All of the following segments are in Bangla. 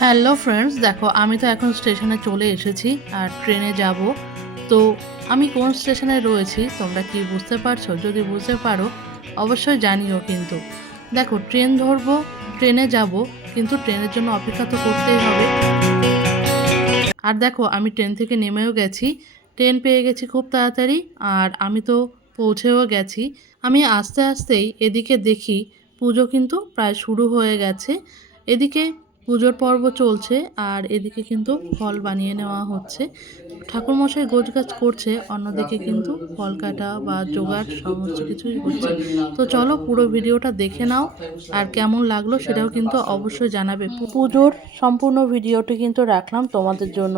হ্যালো ফ্রেন্ডস দেখো, আমি তো এখন স্টেশনে চলে এসেছি আর ট্রেনে যাব। তো আমি কোন স্টেশনে রয়েছি, তোমরা কি বুঝতে পারছ? যদি বুঝতে পারো, অবশ্যই জানিও কিন্তু। দেখো, ট্রেন ধরবো, ট্রেনে যাব, কিন্তু ট্রেনের জন্য অপেক্ষা তো করতেই হবে। আর দেখো, আমি ট্রেন থেকে নেমেও গেছি। ট্রেন পেয়ে গেছি খুব তাড়াতাড়ি, আর আমি তো পৌঁছেও গেছি। আমি আস্তে আস্তেই এদিকে দেখি, পুজো কিন্তু প্রায় শুরু হয়ে গেছে। এদিকে পুজোর পর্ব চলছে আর এদিকে কিন্তু ফল বানিয়ে নেওয়া হচ্ছে। ঠাকুরমশাই গোজ গাছ করছে, অন্যদিকে কিন্তু ফল কাটা বা জোগাড় সমস্ত কিছুই করছে তো চলো পুরো ভিডিওটা দেখে নাও আর কেমন লাগল সেটাও কিন্তু অবশ্যই জানাবে। পুজোর সম্পূর্ণ ভিডিওটি কিন্তু রাখলাম তোমাদের জন্য।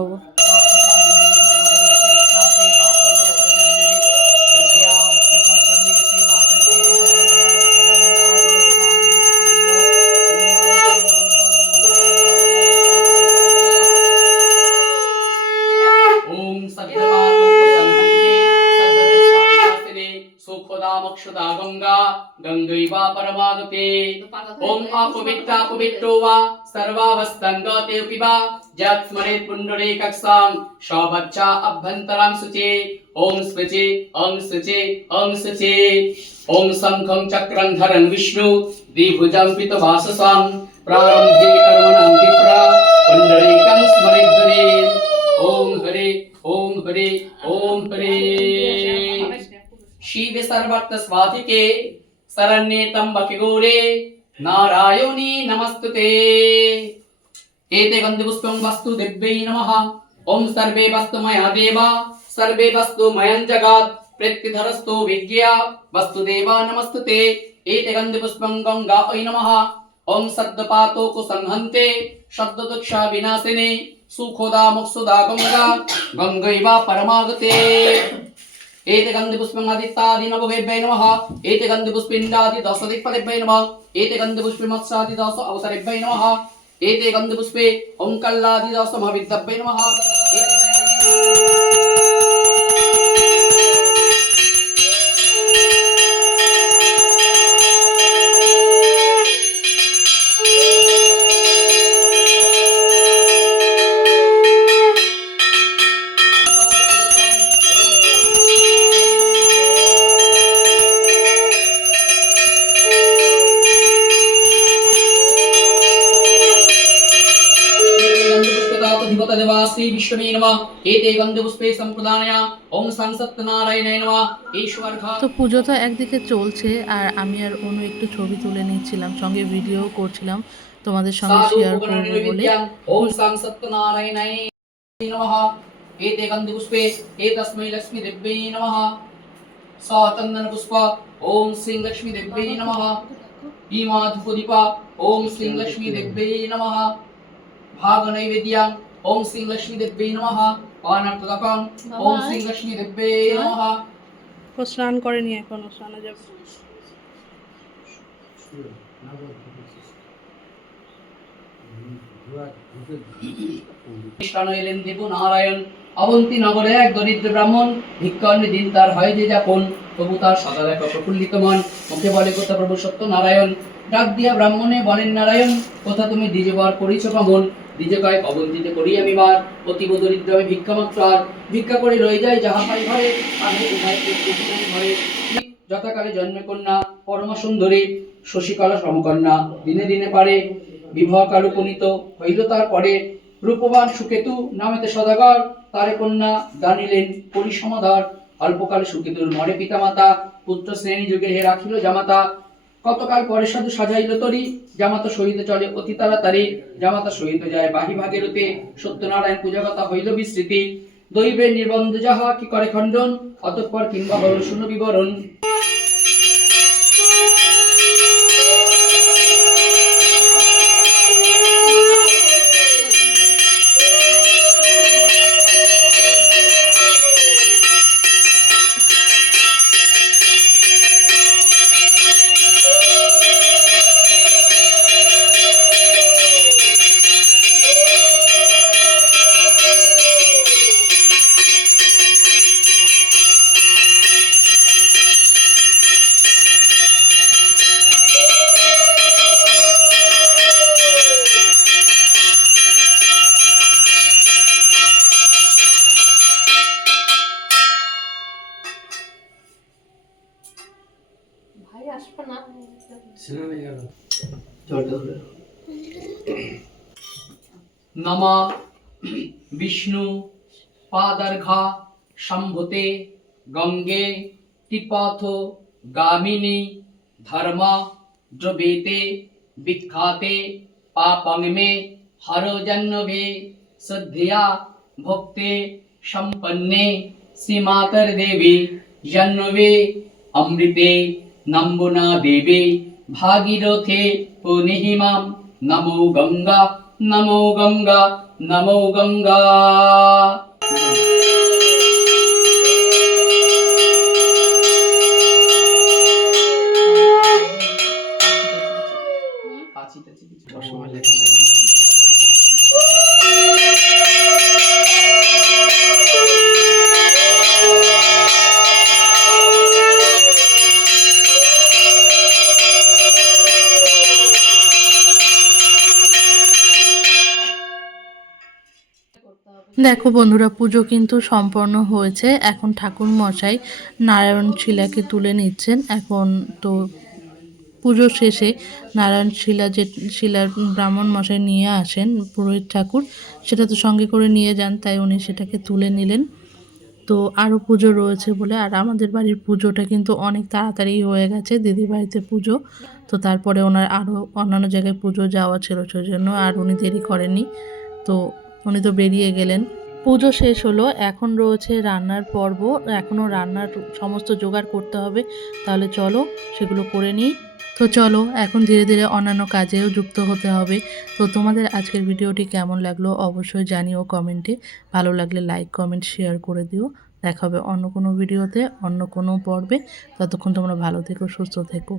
सुखदा गंगा गंगैवा परमागते ओम वा जत् स्मरेत् पुण्डरे कक्षां अभ्यन्तरां सुचे ओम सुचे सुचे ओम शंखं चक्रं धरन् विष्णु द्विभुजं पितभाससां कर्मणां विप्रा पुण्डरीकं स्मरेद्वरे। ओम हरे ओम हरे ओम हरे। शिव सर्वत्र स्वाधिके शरण्ये त्र्यम्बके गौरे, नारायणी नमस्तुते। एते गन्धपुष्पं वस्तु दिव्यै नमः। ॐ सर्वे वस्तु मया देव, सर्वे वस्तु मयं जगात् प्रत्यधरस्तु विज्ञा वस्तुदेवा नमस्तुते। एते गन्धपुष्पं गङ्गायै नमः। ॐ सद्दपातो कुसंहन्ते, शब्ददुक्षा विनाशिने, सुखोदा मुक्षुदा गङ्गा, गङ्गैवा परमागते। ఏతి గంధి పుష్పంగదిస్తాది నవగేభ్యై నమ ఏతి గంధి పుష్పిండాది దశ దిక్పదేభ్యై నమ ఏతి గంధి పుష్పిమత్సాది దశ అవతరేభ్యై నమ ఏతే గంధి పుష్పే ఓంకల్లాది దశ మహావిద్యభ్యై నమ गन्धपुष्पदातधिपतदेवा श्रीविष्णवे नमः एते गन्धपुष्पे सम्प्रदानया ॐ संसत्तनारायणाय नमः ईश्वरघा তো পুজো তো একদিকে চলছে আর আমি আর অনু একটু ছবি তুলে নিচ্ছিলাম সঙ্গে ভিডিও করছিলাম তোমাদের সঙ্গে শেয়ার করবো বলে ॐ संसत्तनारायणाय नमः एते गन्धपुष्पे एतस्मै लक्ष्मीदेव्यै नमः स चन्दनपुष्प ॐ श्रीं लक्ष्मीदेव्यै नमः भीमा धूपदीप ॐ श्रीं लक्ष्मीदेव्यै ఓం శ్రీ లక్ష్మీ దేవ్యై నమః పానార్థకం ఓం శ్రీ లక్ష్మీ దేవ్యై నమః ও স্নান করেনি এখনও স্নানে যাবে। কৃষ্ণ এলেন দেব নারায়ণ অবন্তী নগরে এক দরিদ্র ব্রাহ্মণ ভিক্ষণে দিন তার হয় যে যাপন। প্রভু তার সদা এক প্রফুল্লিত মন মুখে বলে কোথা প্রভু সত্য নারায়ণ। ডাক দিয়া ব্রাহ্মণে বলেন নারায়ণ কোথা তুমি দ্বিজবার করিছ কমন দ্বিজে কয় অবন্তিতে করি আমি বার অতীব দরিদ্র আমি আর ভিক্ষা করে রয়ে যাহা পাই ঘরে ঘরে যথাকালে জন্মে কন্যা শশীকলা সমকন্যা, দিনে দিনে পারে বিবাহ কারু পুনিত হইল তারপরে রূপবান সুকেতু নামেতে সদাগর, তারে কন্যা দানিলেন পরিসমাধার। অল্পকাল সুকেতুর মরে পিতামাতা পুত্র শ্রেণি যুগে হে রাখিল জামাতা। কতকাল পরে সাধু সাজাইল তরি, জামাতা সহিত চলে অতি তাড়াতাড়ি। জামাতা সহিত যায় বাহি ভাগেরতে সত্যনারায়ণ পূজাগতা হইল বিস্মৃতি দৈবের নির্বন্ধ যাহা কি করে খণ্ডন, অতঃপর কিংবা হল শুনো বিবরণ। नम। विष्णु पादर्घा शंभुते गंगे तिपाथो गामिनी धर्म द्रवेते विख्याते पापंग हर जन्मे सिद्धिया भुक्ते संपन्ने सीमातर देवी जन्मे अमृते नंबुना देवी ভাগীরথে পুনিহিমাম নমো গঙ্গা নমো গঙ্গা নমো গঙ্গা দেখো বন্ধুরা, পুজো কিন্তু সম্পন্ন হয়েছে। এখন ঠাকুর মশাই নারায়ণ শিলাকে তুলে নিচ্ছেন। এখন তো পুজো শেষে নারায়ণ শিলা যে শিলার ব্রাহ্মণ মশাই নিয়ে আসেন পুরোহিত ঠাকুর, সেটা তো সঙ্গে করে নিয়ে যান, তাই উনি সেটাকে তুলে নিলেন। তো আরও পুজো রয়েছে বলে, আর আমাদের বাড়ির পুজোটা কিন্তু অনেক তাড়াতাড়ি হয়ে গেছে দিদি বাড়িতে পুজো। তো তারপরে ওনার আরও অন্যান্য জায়গায় পুজো যাওয়া ছিল, সেজন্য আর উনি দেরি করেননি। তো উনি তো বেরিয়ে গেলেন। পুজো শেষ হলো, এখন রয়েছে রান্নার পর্ব এখনও রান্নার সমস্ত জোগাড় করতে হবে, তাহলে চলো সেগুলো করে নিই। তো চলো, এখন ধীরে ধীরে অন্যান্য কাজেও যুক্ত হতে হবে। তো তোমাদের আজকের ভিডিওটি কেমন লাগল অবশ্যই জানিও কমেন্টে। ভালো লাগলে লাইক, কমেন্ট, শেয়ার করে দিও। দেখা হবে অন্য কোনো ভিডিওতে, অন্য কোনো পর্বে। ততক্ষণ তোমরা ভালো থেকো, সুস্থ থেকো।